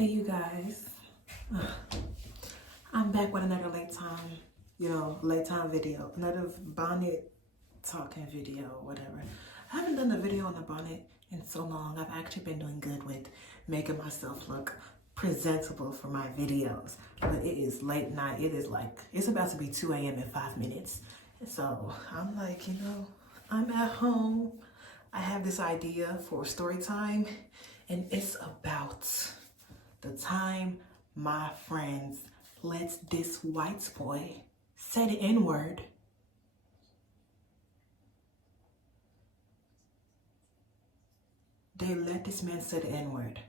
Hey you guys, I'm back with another late time video, another bonnet talking video, whatever. I haven't done a video on the bonnet in so long. I've actually been doing good with making myself look presentable for my videos, but it is late night. It's about to be 2 a.m. in 5 minutes. So I'm like, I'm at home. I have this idea for story time, and it's about the time my friends let this white boy say the N-word. They let this man say the N-word.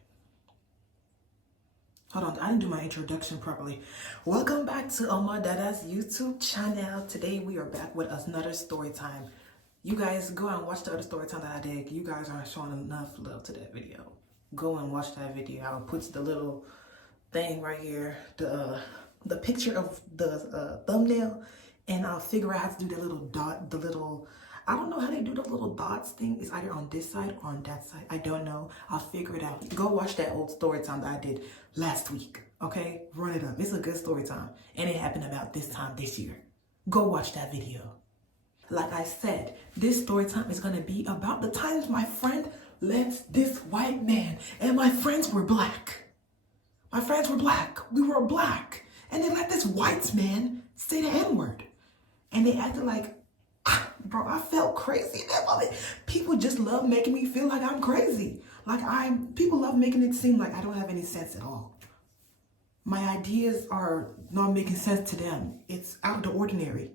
Hold on, I didn't do my introduction properly. Welcome back to Omo Dada's YouTube channel. Today we are back with another story time. You guys go and watch the other story time that I did. You guys aren't showing enough love to that video. Go and watch that video. I'll put the little thing right here, the picture of the thumbnail, and I'll figure out how to do the little dot, I don't know how they do the little dots thing. It's either on this side or on that side. I don't know. I'll figure it out. Go watch that old story time that I did last week. Okay? Run it up. It's a good story time. And it happened about this time this year. Go watch that video. Like I said, this story time is going to be about the times my friend let this white man, and my friends were black. My friends were black. We were black. And they let this white man say the N-word. And they acted like, bro, I felt crazy in that moment. People just love making me feel like I'm crazy. People love making it seem like I don't have any sense at all. My ideas are not making sense to them. It's out of the ordinary.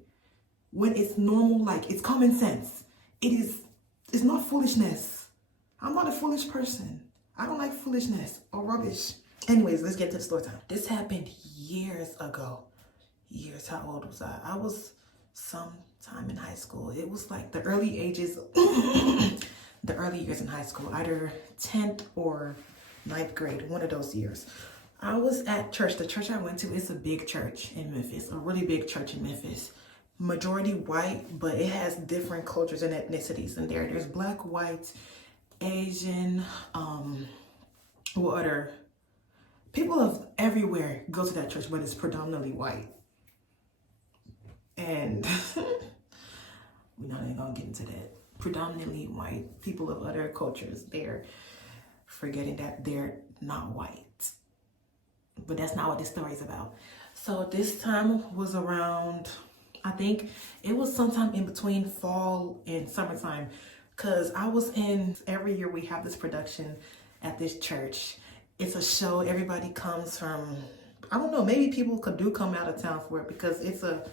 When it's normal, like it's common sense. It's not foolishness. I'm not a foolish person. I don't like foolishness or rubbish. Anyways, let's get to the story time. This happened years ago. Years, how old was I? I was sometime in high school. It was like the early ages, the early years in high school, either 10th or 9th grade, one of those years. I was at church. The church I went to is a big church in Memphis, a really big church in Memphis. Majority white, but it has different cultures and ethnicities in there. There's black, white, Asian, what other? People of everywhere go to that church, but it's predominantly white. And we're not even gonna get into that. Predominantly white, people of other cultures, they're forgetting that they're not white. But that's not what this story is about. So this time was around, I think it was sometime in between fall and summertime, because every year we have this production at this church. It's a show. Everybody comes from, I don't know, maybe people do come out of town for it, because it's a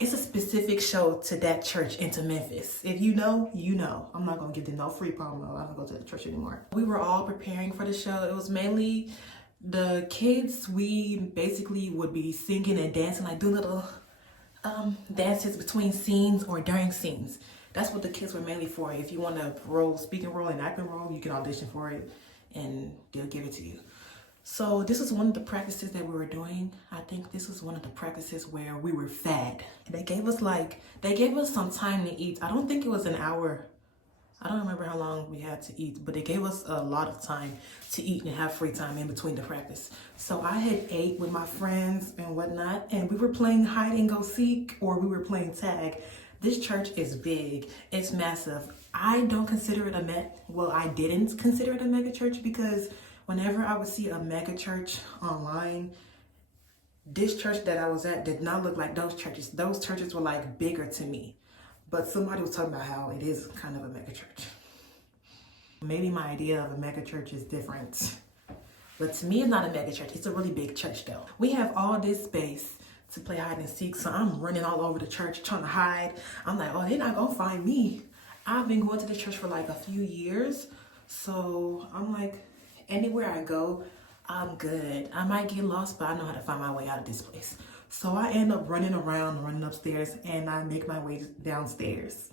specific show to that church and to Memphis. If you know, you know. I'm not going to give them no free promo. I don't go to the church anymore. We were all preparing for the show. It was mainly the kids. We basically would be singing and dancing, like do little dances between scenes or during scenes. That's what the kids were mainly for. If you want to speaking role and acting role, you can audition for it and they'll give it to you. So this is one of the practices that we were doing. I think this was one of the practices where we were fed. They gave us some time to eat. I don't think it was an hour. I don't remember how long we had to eat, but they gave us a lot of time to eat and have free time in between the practice. So I had ate with my friends and whatnot, and we were playing hide and go seek, or we were playing tag. This church is big. It's massive. I don't consider it I didn't consider it a mega church, because whenever I would see a mega church online, this church that I was at did not look like those churches. Those churches were like bigger to me. But somebody was talking about how it is kind of a mega church. Maybe my idea of a mega church is different. But to me, it's not a mega church. It's a really big church though. We have all this space to play hide and seek. So I'm running all over the church trying to hide. I'm like, oh, they're not gonna find me. I've been going to the church for like a few years. So I'm like, anywhere I go, I'm good. I might get lost, but I know how to find my way out of this place. So I end up running around, running upstairs, and I make my way downstairs.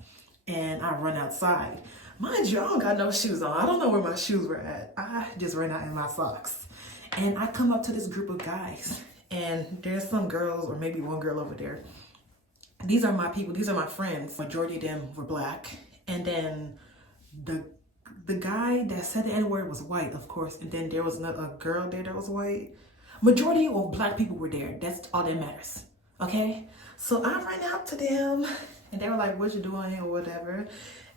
And I run outside. Mind you, I don't got no shoes on. I don't know where my shoes were at. I just ran out in my socks. And I come up to this group of guys. And there's some girls, or maybe one girl over there. These are my people. These are my friends. Majority of them were black. And then The guy that said the N-word was white, of course, and then there was a girl there that was white. Majority of black people were there. That's all that matters. Okay? So I ran out to them and they were like, what you doing or whatever.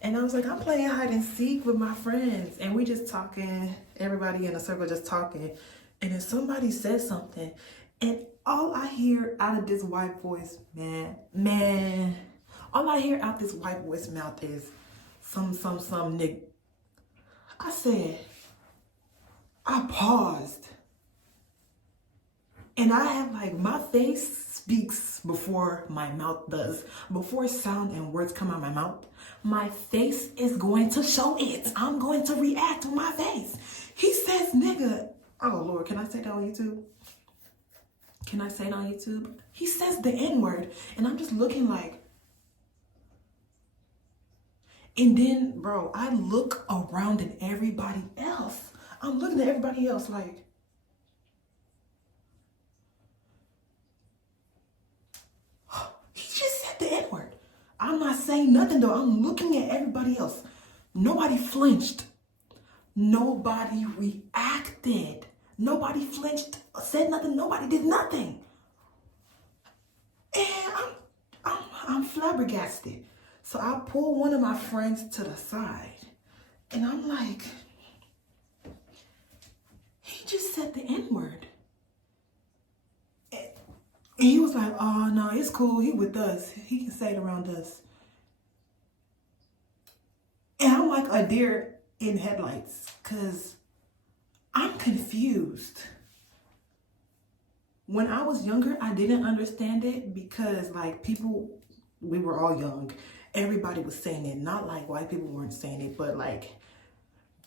And I was like, I'm playing hide and seek with my friends. And we just talking, everybody in a circle just talking. And then somebody said something. And all I hear out of this white boy's man, all I hear out this white boy's mouth is some nigga. I said, I paused. And I have like, my face speaks before my mouth does. Before sound and words come out of my mouth, my face is going to show it. I'm going to react with my face. He says, nigga. Oh Lord, can I say that on YouTube? Can I say it on YouTube? He says the N-word. And I'm just looking like, and then, bro, I look around at everybody else. I'm looking at everybody else like, he just said the N-word. I'm not saying nothing though. I'm looking at everybody else. Nobody flinched. Nobody reacted. Nobody flinched, said nothing. Nobody did nothing. And I'm flabbergasted. So I pull one of my friends to the side and I'm like, he just said the N-word. And he was like, oh no, it's cool. He with us. He can say it around us. And I'm like a deer in headlights because I'm confused. When I was younger, I didn't understand it because like people, we were all young. Everybody was saying it, not like white people weren't saying it, but like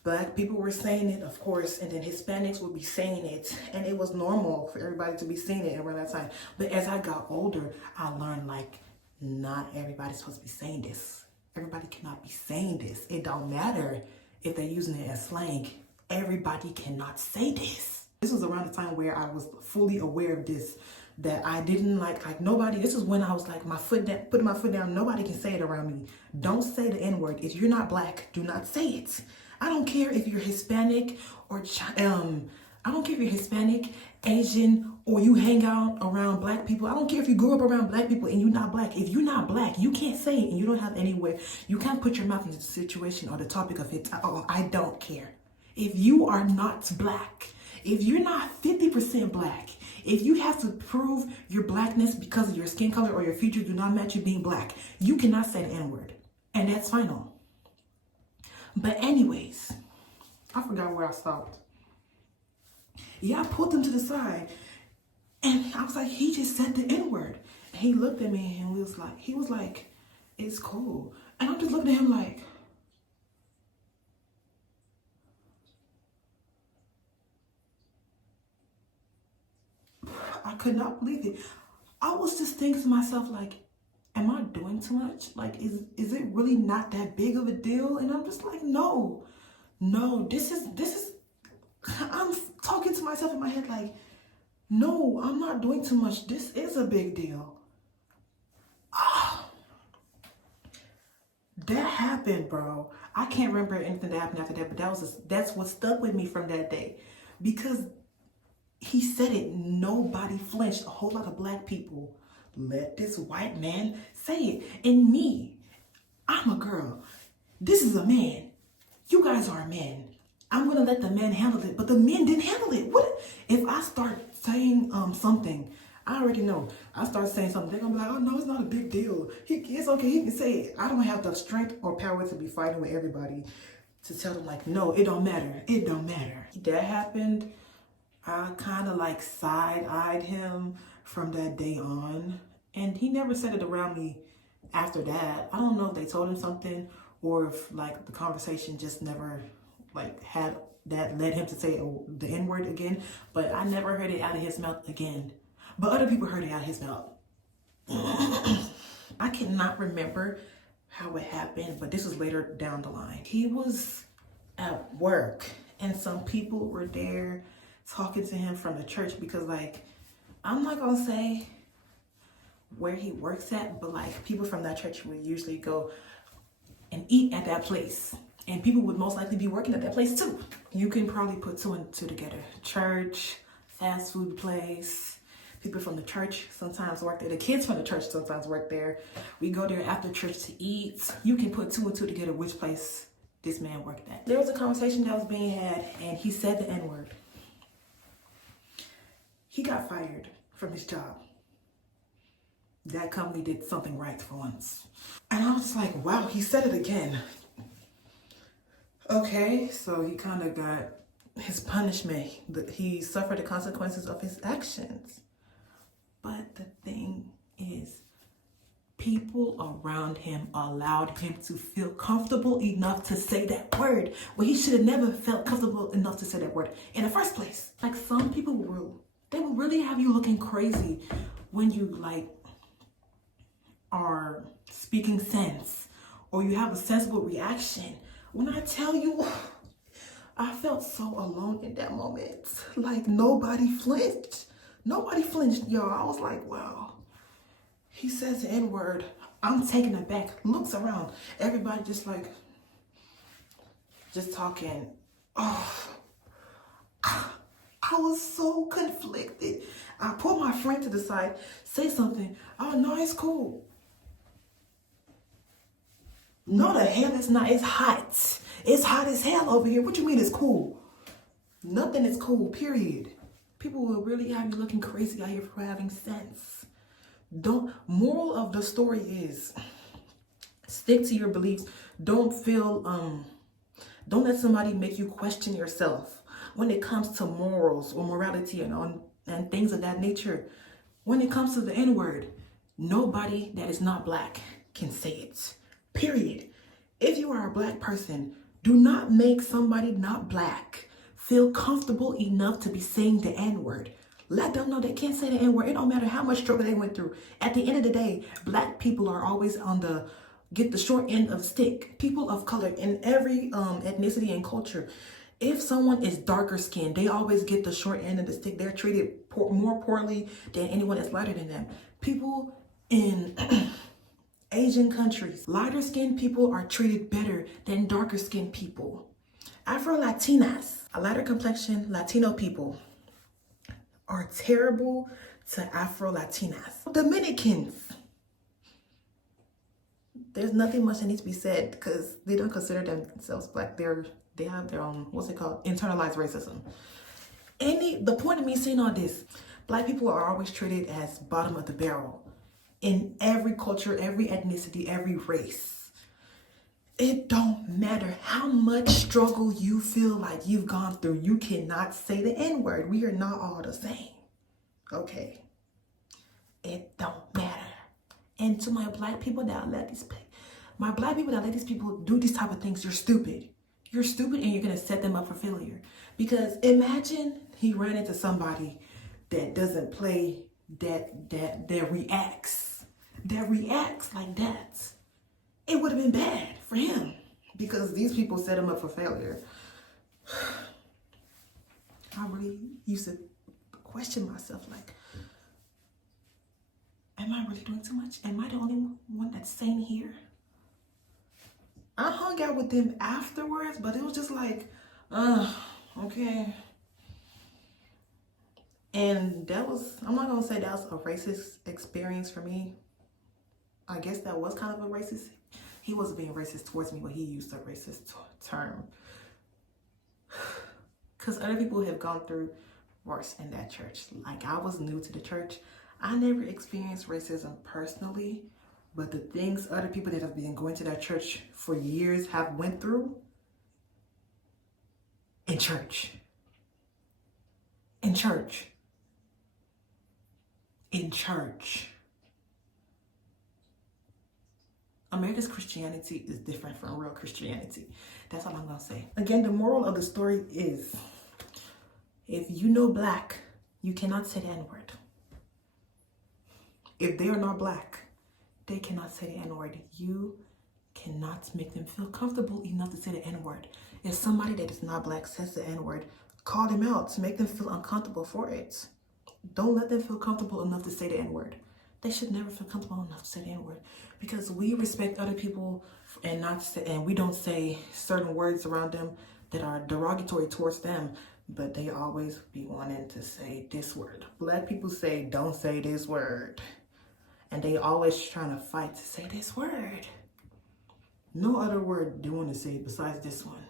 black people were saying it, of course, and then Hispanics would be saying it, and it was normal for everybody to be saying it around that time. But as I got older, I learned like not everybody's supposed to be saying this. Everybody cannot be saying this. It don't matter if they're using it as slang. Everybody cannot say this. This was around the time where I was fully aware of this, that I didn't like nobody. This is when I was like putting my foot down. Nobody can say it around me. Don't say the N-word. If you're not black, do not say it. I don't care if you're Hispanic or I don't care if you're Hispanic, Asian, or you hang out around black people. I don't care if you grew up around black people and you're not black. If you're not black, you can't say it and you don't have anywhere. You can't put your mouth into the situation or the topic of it. I don't care. If you are not black, if you're not 50% black, if you have to prove your blackness because of your skin color or your features do not match you being black, you cannot say the N-word. And that's final. But anyways, I forgot where I stopped. Yeah, I pulled him to the side and I was like, he just said the N-word. And he looked at me and he was like, it's cool. And I'm just looking at him like, I could not believe it. I was just thinking to myself like, am I doing too much? Like, is it really not that big of a deal? And I'm just like, no, this is, I'm talking to myself in my head like, no, I'm not doing too much. This is a big deal. That happened, bro. I can't remember anything that happened after that, but that's what stuck with me from that day. Because he said it, nobody flinched. A whole lot of black people let this white man say it. And me, I'm a girl. This is a man. You guys are men. I'm gonna let the men handle it, but the men didn't handle it. What if I start saying something? I already know. I start saying something, they're gonna be like, oh no, it's not a big deal. It's okay, he can say it. I don't have the strength or power to be fighting with everybody to tell them like, no, it don't matter. It don't matter. That happened. I kind of like side-eyed him from that day on. And he never said it around me after that. I don't know if they told him something or if like the conversation just never like had that led him to say the N-word again. But I never heard it out of his mouth again. But other people heard it out of his mouth. I cannot remember how it happened, but this was later down the line. He was at work and some people were there talking to him from the church because like, I'm not gonna say where he works at, but like people from that church would usually go and eat at that place. And people would most likely be working at that place too. You can probably put two and two together. Church, fast food place. People from the church sometimes work there. The kids from the church sometimes work there. We go there after church to eat. You can put two and two together which place this man worked at. There was a conversation that was being had and he said the N-word. He got fired from his job. That company did something right for once. And I was like, wow, he said it again. Okay, so he kind of got his punishment. He suffered the consequences of his actions. But the thing is, people around him allowed him to feel comfortable enough to say that word. Well, he should have never felt comfortable enough to say that word in the first place. Like some people they will really have you looking crazy when you like are speaking sense or you have a sensible reaction. When I tell you, I felt so alone in that moment. Like nobody flinched. Nobody flinched, y'all. I was like, wow. He says the N-word. I'm taken aback. Looks around. Everybody just talking. Oh, I was so conflicted. I pulled my friend to the side, say something. Oh, no, it's cool. No, the hell it's not. It's hot. It's hot as hell over here. What you mean it's cool? Nothing is cool, period. People will really have you looking crazy out here for having sense. Moral of the story is stick to your beliefs. Don't let somebody make you question yourself when it comes to morals or morality and things of that nature. When it comes to the N-word, nobody that is not black can say it. Period. If you are a black person, do not make somebody not black feel comfortable enough to be saying the N-word. Let them know they can't say the N-word. It don't matter how much trouble they went through. At the end of the day, black people are always get the short end of the stick. People of color in every ethnicity and culture, if someone is darker skinned, they always get the short end of the stick. They're treated more poorly than anyone that's lighter than them. People in Asian countries, lighter skinned people are treated better than darker skinned people. Afro-Latinas, a lighter complexion Latino people are terrible to Afro-Latinas. Dominicans, there's nothing much that needs to be said because they don't consider themselves black. They have their own, internalized racism. The point of me saying all this, black people are always treated as bottom of the barrel in every culture, every ethnicity, every race. It don't matter how much struggle you feel like you've gone through. You cannot say the N-word. We are not all the same. Okay. It don't matter. And to my black people that let these people do these type of things, you're stupid. You're stupid and you're going to set them up for failure. Because imagine he ran into somebody that doesn't play, that reacts like that. It would have been bad for him because these people set him up for failure. I really used to question myself like, am I really doing too much? Am I the only one that's sane here? I hung out with them afterwards, but it was just like, okay. And I'm not gonna say that was a racist experience for me. I guess that was kind of a racist. He wasn't being racist towards me, but he used a racist term. Because other people have gone through worse in that church. Like, I was new to the church. I never experienced racism personally, but the things other people that have been going to that church for years have went through in church. In church. In church. America's Christianity is different from real Christianity. That's all I'm gonna say. Again, the moral of the story is, if you know black, you cannot say the N-word. If they are not black, they cannot say the N-word. You cannot make them feel comfortable enough to say the N-word. If somebody that is not black says the N-word, call them out to make them feel uncomfortable for it. Don't let them feel comfortable enough to say the N-word. They should never feel comfortable enough to say the N-word because we respect other people and not say, and we don't say certain words around them that are derogatory towards them, but they always be wanting to say this word. Black people say, don't say this word. And they always trying to fight to say this word. No other word they want to say besides this one.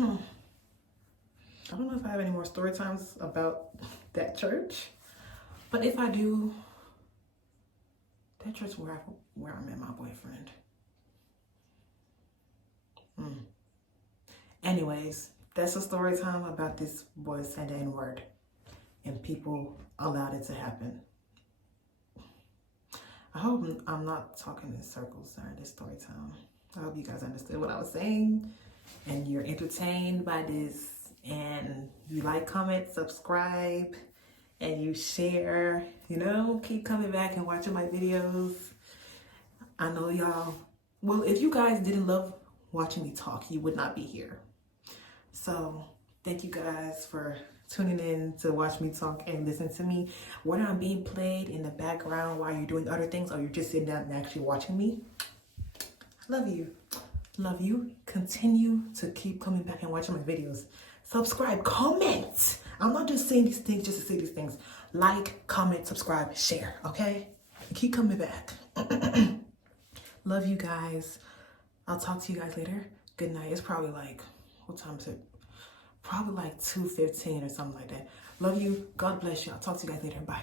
I don't know if I have any more story times about that church, but if I do, that church where I met my boyfriend. Anyways, that's a story time about this boy saying the N-word and people allowed it to happen. I hope I'm not talking in circles during this story time. I hope you guys understood what I was saying and you're entertained by this, and you like, comment, subscribe, and you share, keep coming back and watching my videos. I know y'all, well, if you guys didn't love watching me talk, you would not be here. So thank you guys for tuning in to watch me talk and listen to me. Whether I'm being played in the background while you're doing other things or you're just sitting down and actually watching me, I love you. Love you. Continue to keep coming back and watching my videos. Subscribe, comment. I'm not just saying these things just to say these things. Like, comment, subscribe, share, okay? Keep coming back. Love you guys. I'll talk to you guys later. Good night. It's probably like, what time is it? Probably like 2:15 or something like that. Love you. God bless you. I'll talk to you guys later. Bye.